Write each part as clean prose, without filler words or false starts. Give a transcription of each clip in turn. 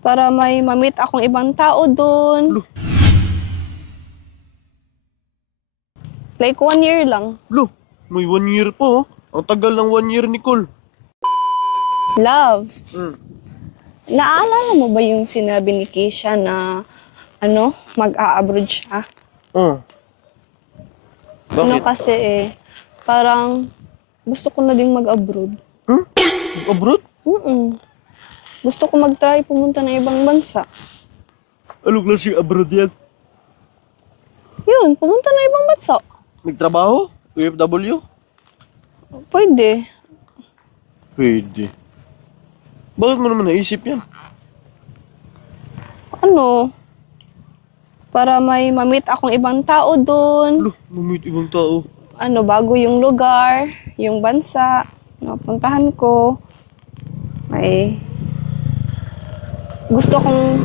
Para may mamit akong ibang tao doon. Lo, Like 1 year lang. lo, may 1 year pa, oh. Ang tagal ng 1 year, Nicole. Love, Hmm. naalala mo ba yung sinabi ni Keisha na mag-a-abroad siya? Oh. Ano Bakit? kasi parang gusto ko na ding mag-abroad. Hmm? Abroad? Gusto ko mag-try pumunta ng ibang bansa. Anong klaseng abroad yan? Yun, pumunta ng ibang bansa. Nagtrabaho? OFW? Pwede. Pwede. Bakit mo naman naisip yan? Para may mamit akong ibang tao doon. Lo, mamit ibang tao. Bago yung lugar, yung bansa, napuntahan ko. May gusto akong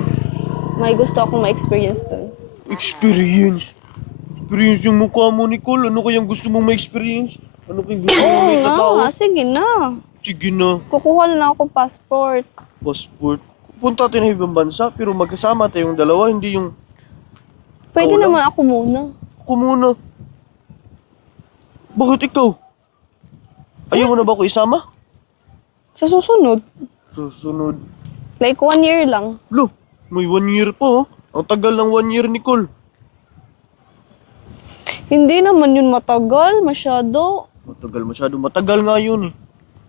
ma-experience doon. Experience? Experience yung mukha mo, Nicole. Ano kayang gusto mong ma-experience? Ano kayang gusto mong Oo may katao? nga, sige na. Sige na. Kukuha na ako passport. Passport. Punta tayo ng ibang bansa, pero magkasama tayong dalawa, hindi yung Pwede ikaw lang. naman ako muna. Ako muna. Bakit ikaw? Ayaw mo na ba ako isama? Sa susunod. Susunod. Like 1 year lang. Lo, may 1 year pa, oh. Ang tagal ng 1 year, Nicole. Hindi naman yun matagal, masyado. Matagal masyado. Matagal nga yun, eh.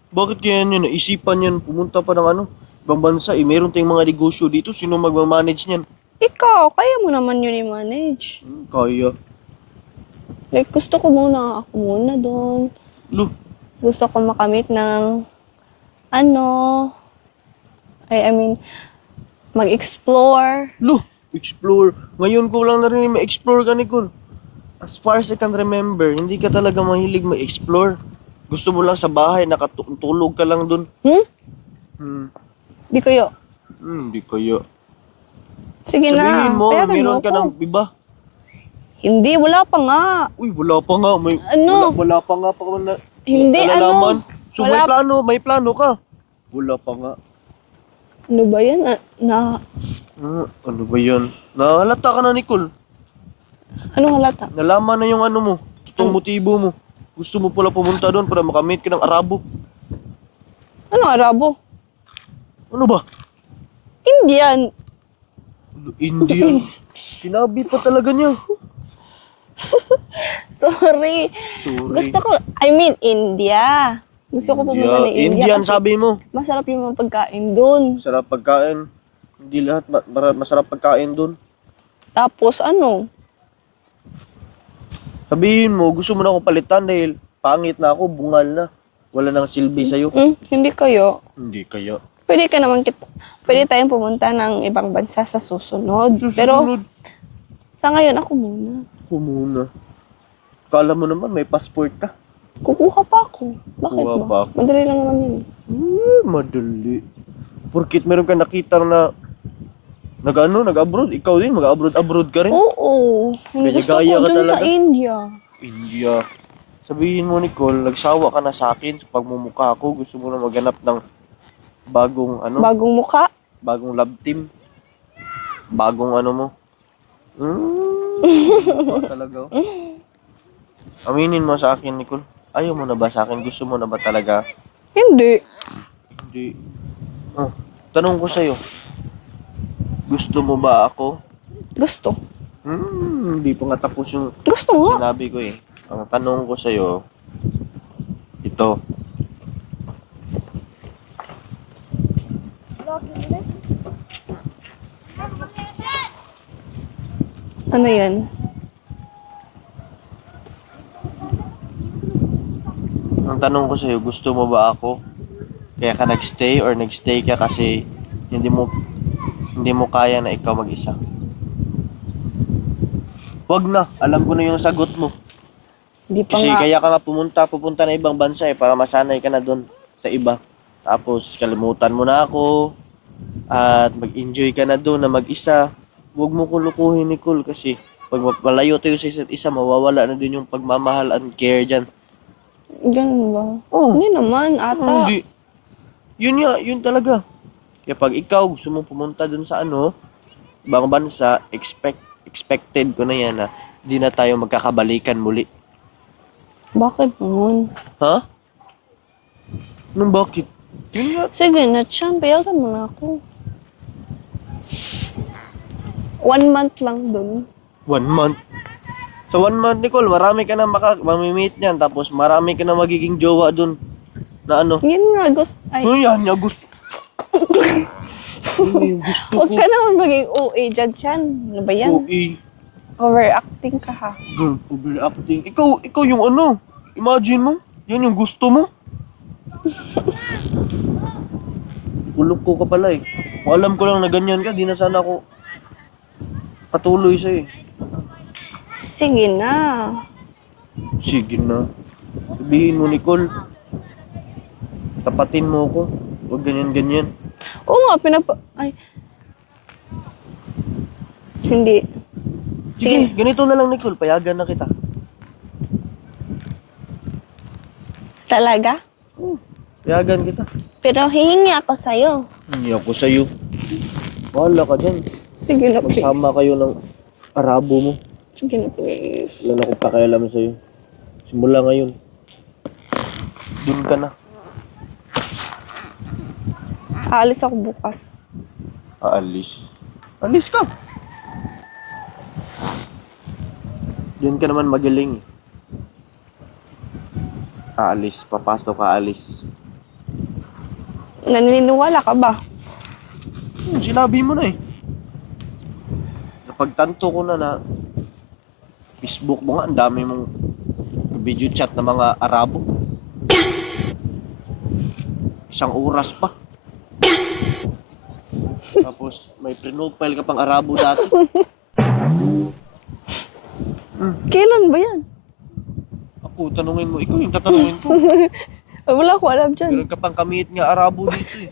Bakit kaya niya naisipan yan? Pumunta pa ng ibang bansa, eh. Meron tayong mga negosyo dito. Sino magmamanage niyan? Ikaw, kaya mo naman yun i-manage. Kaya. Like, gusto ko ako muna doon. Lo, Gusto ko makamit ng, mag-explore. explore. Ngayon ko lang narinig ma-explore ka, Nicole. As far as I can remember, hindi ka talaga mahilig ma-explore. Gusto mo lang sa bahay, nakatulog ka lang dun. Di kayo. Hindi kaya. Sige na, Sabihin mo, payagan meron ka ako. ng iba. Hindi, wala pa nga. Uy, wala pa nga. Wala pa nga pa na, Hindi, nalalaman. So wala- may plano ka. Wala pa nga. Ano ba yan? Ano ba yan? Nahalata ka na, Nicole. Anong halata? Nalaman na yung mo, totoong motibo mo. Gusto mo pala pumunta doon para makamit ka ng Arabo. Anong Arabo? Ano ba? Indian. Indian. Sinabi pa talaga niya. Sorry. Sorry. India. Gusto ko pumunta ng India. Indian kasi sabi mo. masarap yung mga pagkain doon. Masarap pagkain. Hindi lahat masarap pagkain doon. Tapos Sabihin mo, gusto mo na ako palitan dahil pangit na ako, bungal na. Wala nang silbi sa'yo. Hindi kayo. Hindi kaya. Pwede tayong pumunta ng ibang bansa sa susunod. Pero Susunod. sa ngayon, ako muna. Ako muna. Kala mo naman may passport ka. Kukuha pa ako. Bakit Kukuha ba? pa ako. Madali lang naman yun. Madali. Porkit meron ka nakitang na nag-abroad. Ikaw din, mag-abroad ka rin. Oo. Hindi gusto ko Gaya-gaya ka dun sa talaga. India. India. Sabihin mo, Nicole, nagsawa ka na sa akin sa pagmumukha ko. Gusto mo na maghanap ng bagong Bagong muka. bagong love team. Bagong mo. Ba talaga. Aminin mo sa akin, Nicole. Ayaw mo na ba sa akin? Gusto mo na ba talaga? Hindi. Hindi. Tanong ko sa'yo. Gusto mo ba ako? Gusto. Hindi pa nga tapos yung Gusto nga. sinabi ko eh. Ang tanong ko sa'yo, ito. Ano yan? Ang tanong ko sa'yo, gusto mo ba ako? Kaya ka nagstay or nagstay ka kasi hindi mo kaya na ikaw mag-isa? Wag na, alam ko na yung sagot mo. Hindi pa Kasi nga. kaya ka nga pupunta na ibang bansa para masanay ka na doon sa iba. Tapos kalimutan mo na ako at mag-enjoy ka na doon na mag-isa. Huwag mo kulukuhin, Nicole, kasi pag malayo tayo sa isa't isa, mawawala na din yung pagmamahal and care dyan. Ganun ba? Oh, Hindi naman, ata. hindi. Yun talaga. Kaya pag ikaw gusto mong pumunta dun sa ibang bansa, expected ko na yan na di na tayo magkakabalikan muli. Bakit naman? Ha? Anong bakit? Yun nga. Sige na, Chan. Payagan mo na ako. 1 month lang dun. 1 month. Sa 1 month, Nicole, marami ka na mamimit niyan. Tapos marami ka na magiging jowa dun. Na ano? Yun nga, gusto. Ay, Ano yan? Niya gusto. Ano yung gusto huwag ko? ka naman maging OA dyan, Chan. Ano ba yan? Okay. Overacting ka ha. Girl, overacting. Ikaw yung ano? Imagine mo? Yan yung gusto mo? Ulok ko ka pala eh. Kung alam ko lang na ganyan ka, di na sana ako patuloy sa'yo eh. Sige na. Sige na. Sabihin mo, Nicole. Tapatin mo ako. Huwag ganyan-ganyan. Oo nga, Ay. Hindi. Sige, ganito na lang, Nicole. Payagan na kita. Talaga? Payagan kita. Pero hihingi ako sa'yo. Hindi ako sa'yo. Bahala ka dyan. Sige na, please. Magsama kayo ng Arabo mo. Sige na, please. Wala na akong pakialam sa'yo. Simula ngayon. Doon ka na. Aalis ako bukas. Aalis. Alis ka. Doon ka naman magaling. Aalis. Papasok ka, aalis. Naniniwala ka ba? Sinabi mo na eh. Napagtanto ko na Facebook mo nga, ang dami mong video chat ng mga Arabo. 1 oras pa. Tapos may profile ka pang Arabo dati. Kailan ba yan? Ako, tanungin mo. Ikaw yung tatanungin ko. Ay, wala ko alam dyan. Meron ka pang kamit nga Arabo dito eh.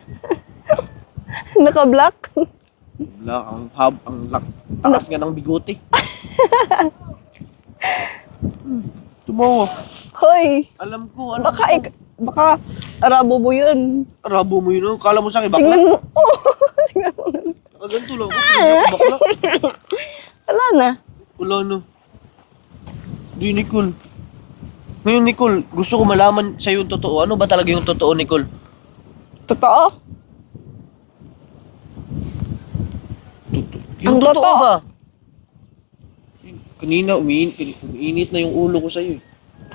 Naka-block? Wala, ang takas nga ng bigote. Tumawa. Hoy! Alam ko. Baka Arabo mo yun. Arabo mo yun. Kala mo sa akin, bakla? Tingnan mo. Oh, tingnan mo. Ganito lang. Hindi ako bakla. Wala na. Wala no. Di, Nicole. Ngayon, Nicole, gusto ko malaman sa'yo yung totoo. Ano ba talaga yung totoo, Nicole? Totoo? Yung Ang totoo totoo. ba? Kanina, umiinit na yung ulo ko sa'yo.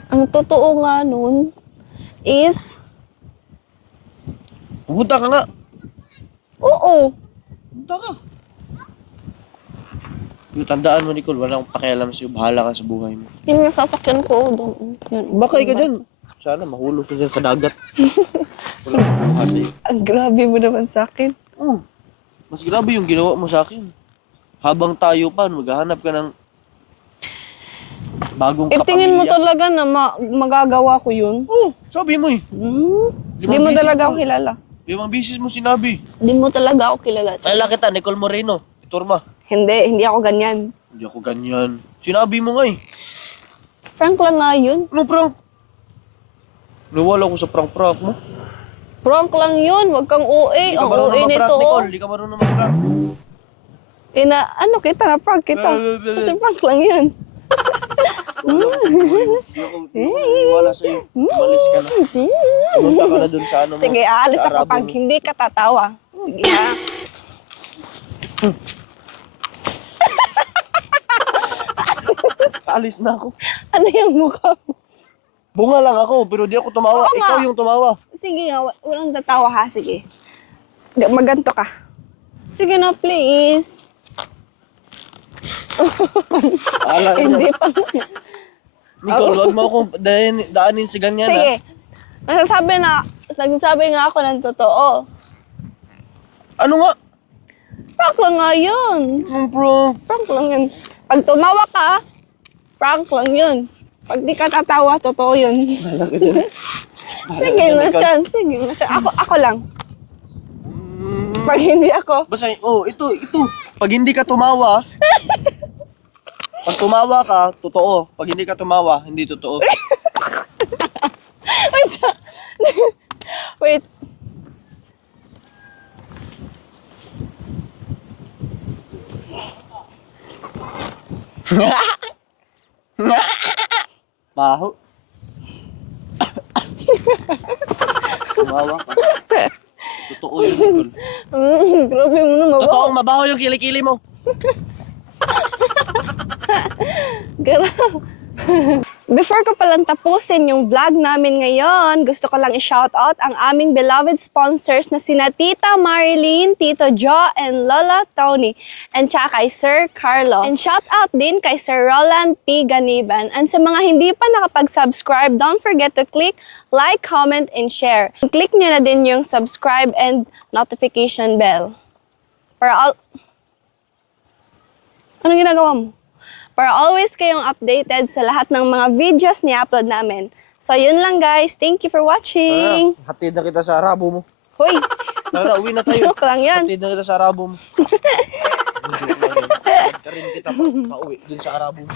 Ang totoo nga nun is... Pumunta ka nga. Oo. Pumunta ka. Yung tandaan mo, Nicole, wala akong pakialam sa'yo. Bahala ka sa buhay mo. Yun yung sasakyan ko. Doon. Yun. Bakay ka dyan. Sana mahulog ka dyan sa dagat. Wala akong buhay sa'yo. Ang grabe mo naman sa akin. Oh, mas grabe yung ginawa mo sa akin. Habang tayo pa, maghahanap ka ng bagong Tingin mo kapamilya. talaga na magagawa ko yun? Oh, sabi mo eh. Hindi mo talaga ako kilala. 5 beses mo sinabi. Hindi mo talaga ako kilala. Kilala kita, Nicole Moreno. Iturma. Hindi ako ganyan. Hindi ako ganyan. Sinabi mo nga eh. Frank lang nga yun. Ano prank? Nawala ko sa prank-prank mo. Prank lang yun. Huwag kang OA. Hindi ka Ang marunong OA mag-prank, nito. Nicole. Hindi ka marunong mag-prank. Ano kita na prank kita. Kasi prank lang yun. Hindi ako wala sa'yo. Umalis ka na. Pumunta ka na dun sa ano mo. Sige, aalis sa ako Arabo pag mo. hindi ka tatawa. Sige ha. Aalis na ako. Ano yung mukha mo? Bunga lang ako, pero di ako tumawa. Oo nga. Ikaw yung tumawa. Sige nga, walang tatawa ha. Sige. Maganto ka. Sige na, please. Ala, Hindi pa. Nicole, wag mo akong daanin sa ganyan. Sige. Nagsasabi nga ako ng totoo. Ano nga? Prank lang nga yun. Bro. Prank lang yun. Pag tumawa ka, prank lang yun. Pag di ka tatawa, totoo yun. Bahala ka dyan. Sige na, Chan. Sige na, Chan. Ako lang. Pag hindi ako. Basta, ito. Pag hindi ka tumawa, pag tumawa ka, totoo. Pag hindi ka tumawa, hindi totoo. Wait. Wait. Baho. Kumawa ka. Totoo yun, Nicole. Grabe mo na mabaho. Totoong mabaho yung kilikili mo. Before ko palang tapusin yung vlog namin ngayon, gusto ko lang i-shoutout ang aming beloved sponsors na sina Tita Marilyn, Tito Joe, and Lola Tony, and tsaka kay Sir Carlos. And shoutout din kay Sir Roland P. Ganiban. And sa mga hindi pa nakapag-subscribe, don't forget to click like, comment, and share. Click nyo na din yung subscribe and notification bell. Anong ginagawa mo? Para always kayong updated sa lahat ng mga videos ni-upload namin. So, yun lang guys. Thank you for watching. Hatid na kita sa arabo mo. Hoy! Tara na, uwi na tayo. Joke lang yan. Hatid na kita sa arabo mo. Ka rin kita pa, pauwi din sa arabo mo.